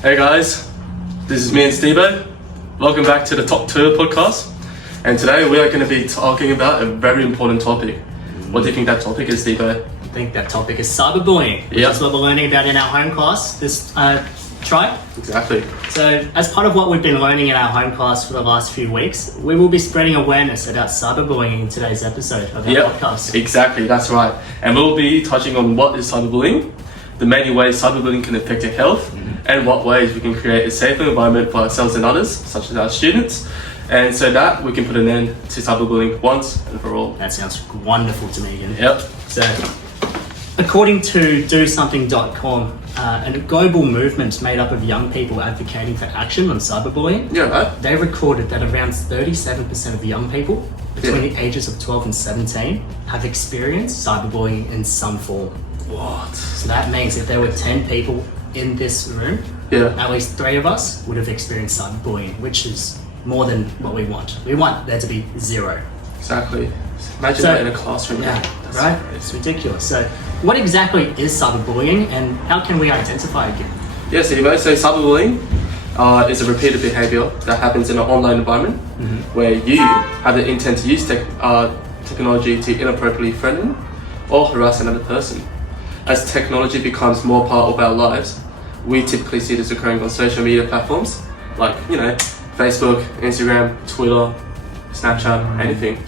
Hey guys, this is me and Stephan. Welcome back to the Top Tour podcast. And today we are going to be talking about a very important topic. What do you think that topic is, Stephan? I think that topic is cyberbullying, which is what we're learning about in our home class this try. Exactly. So as part of what we've been learning in our home class for the last few weeks, we will be spreading awareness about cyberbullying in today's episode of our podcast. Exactly, that's right. And we'll be touching on what is cyberbullying, the many ways cyberbullying can affect your health, and what ways we can create a safer environment for ourselves and others, such as our students, and so that we can put an end to cyberbullying once and for all. That sounds wonderful to me again. Yep. So, according to DoSomething.com, a global movement made up of young people advocating for action on cyberbullying, they recorded that around 37% of young people between the ages of 12 and 17 have experienced cyberbullying in some form. What? So that means if there were 10 people in this room, at least 3 of us would have experienced cyberbullying, which is more than what we want. We want there to be 0. Exactly. Imagine that in a classroom. Yeah, right? It's ridiculous. So what exactly is cyberbullying and how can we identify it? Yes, anyway, so cyberbullying is a repeated behavior that happens in an online environment where you have the intent to use technology to inappropriately threaten or harass another person. As technology becomes more part of our lives, we typically see this occurring on social media platforms like, Facebook, Instagram, Twitter, Snapchat, anything.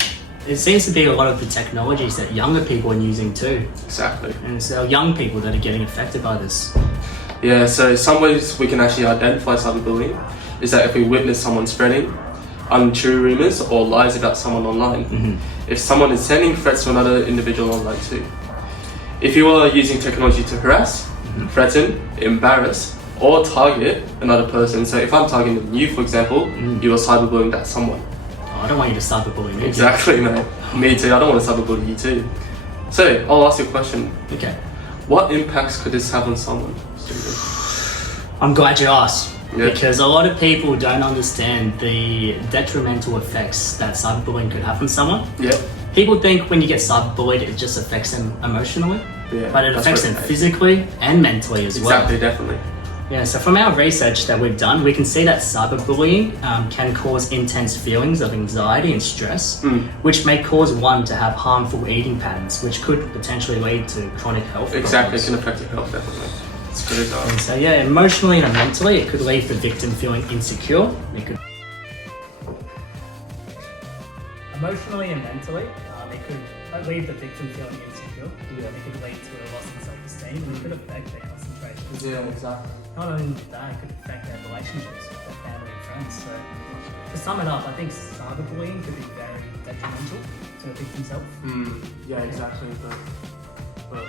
It seems to be a lot of the technologies that younger people are using too. Exactly. And it's our young people that are getting affected by this. Yeah, so some ways we can actually identify cyberbullying is that if we witness someone spreading untrue rumors or lies about someone online, if someone is sending threats to another individual online too. If you are using technology to harass, threaten, embarrass, or target another person, so if I'm targeting you, for example, you are cyberbullying that someone. Oh, I don't want you to cyberbully me. Exactly, mate. Me too. I don't want to cyberbully you too. So, I'll ask you a question. Okay. What impacts could this have on someone? I'm glad you asked. Yep. Because a lot of people don't understand the detrimental effects that cyberbullying could have on someone. Yep. People think when you get cyberbullied, it just affects them emotionally, but it affects them physically and mentally as well. Exactly, definitely. Yeah, so from our research that we've done, we can see that cyberbullying can cause intense feelings of anxiety and stress, which may cause one to have harmful eating patterns, which could potentially lead to chronic health problems. Exactly, it can affect your health, definitely. It's good. And so yeah, emotionally and mentally, it could leave the victim feeling insecure. Emotionally and mentally, it could leave the victim feeling insecure. It could lead to a loss in self-esteem, and it could affect their concentration. Yeah, exactly. Not only that, it could affect their relationships with their family and friends. So to sum it up, I think cyberbullying could be very detrimental to the victim's health. Yeah, exactly. But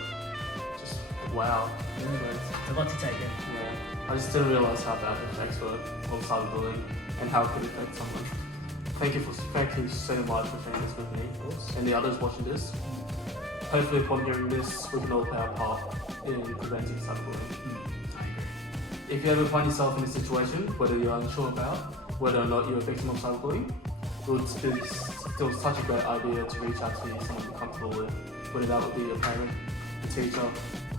just wow. It's a lot to take in. Yeah. I just didn't realize how bad the effects were of cyberbullying and how it could affect someone. Thank you so much for sharing this with me and the others watching this. Hopefully upon hearing this, we can all play our part in preventing cyberbullying. If you ever find yourself in a situation, whether you're unsure about whether or not you're a victim of cyberbullying, it would be still such a great idea to reach out to someone you're comfortable with, whether that would be your parent, a teacher,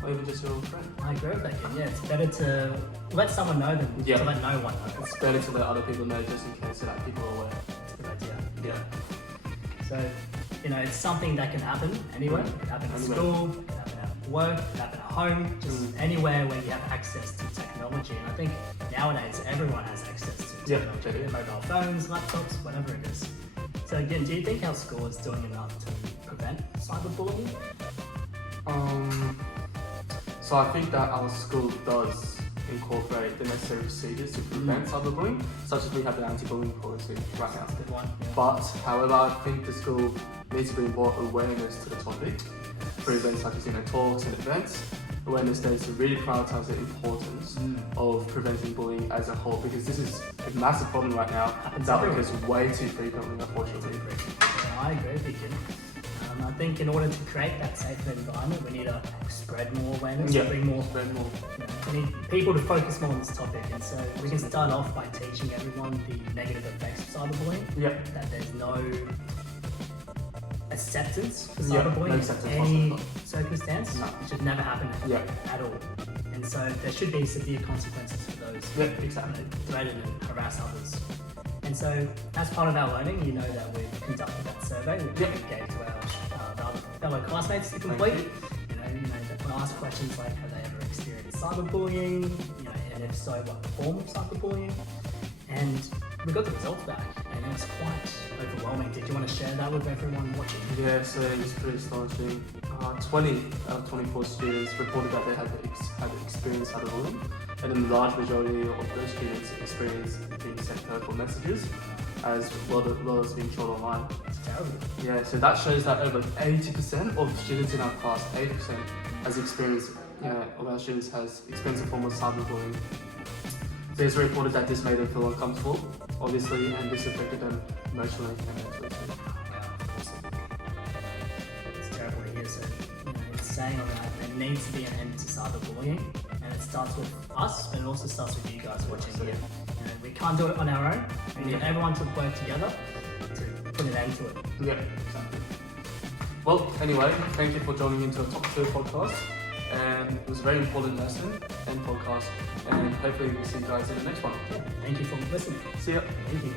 or even just your old friend. I agree with that, Ken. Yeah, it's better to let someone know than to let no one know. It's better to let other people know just in case so that people are aware. That's a good idea. Yeah. So, it's something that can happen anywhere. It can happen at school, it can happen at work, it can happen at home, just anywhere where you have access to technology. And I think nowadays everyone has access to technology, mobile phones, laptops, whatever it is. So again, do you think our school is doing enough to prevent cyberbullying? So I think that our school does incorporate the necessary procedures to prevent cyberbullying, such as we have the anti-bullying policy right now. That's a good one. Yeah. But, however, I think the school needs to bring more awareness to the topic through events such as talks and events. Awareness needs to really prioritise the importance of preventing bullying as a whole, because this is a massive problem right now that occurs way too frequently, unfortunately. Yeah, I agree with you. I think in order to create that safer environment, we need to spread more awareness, bring more. We need people to focus more on this topic, and so we can start off by teaching everyone the negative effects of cyberbullying. That there's no acceptance for cyberbullying in any circumstance. It should never happen at all. And so there should be severe consequences for those Yeah, exactly. who threaten and harass others. And so, as part of our learning, you know that we've conducted that survey, which Yep. we gave to our fellow classmates to complete. You know, that we asked questions like, have they ever experienced cyberbullying? You know, and if so, what form of cyberbullying? And we got the results back, and it was quite overwhelming. Did you want to share that with everyone watching? Yeah, so it was pretty astonishing. 20 out of 24 students reported that they had experienced cyberbullying, and then the large majority of those students experienced being sent hurtful messages, as well as being trolled online. It's terrible. Yeah, so that shows that over 80% of students in our class, 80% of our students has experienced a form of cyberbullying. There's reported that this made them feel uncomfortable, obviously, and this affected them emotionally and mentally too. It's terrible to hear. So, it's saying on that there needs to be an end to cyberbullying, and it starts with us, but it also starts with you guys watching here. We can't do it on our own. We need everyone to work together to put an end to it. Yeah, exactly. Well, anyway, thank you for joining into a Top 2 podcast. And it was a very important lesson and podcast. And hopefully we'll see you guys in the next one. Yeah, thank you for listening. See ya. Thank you.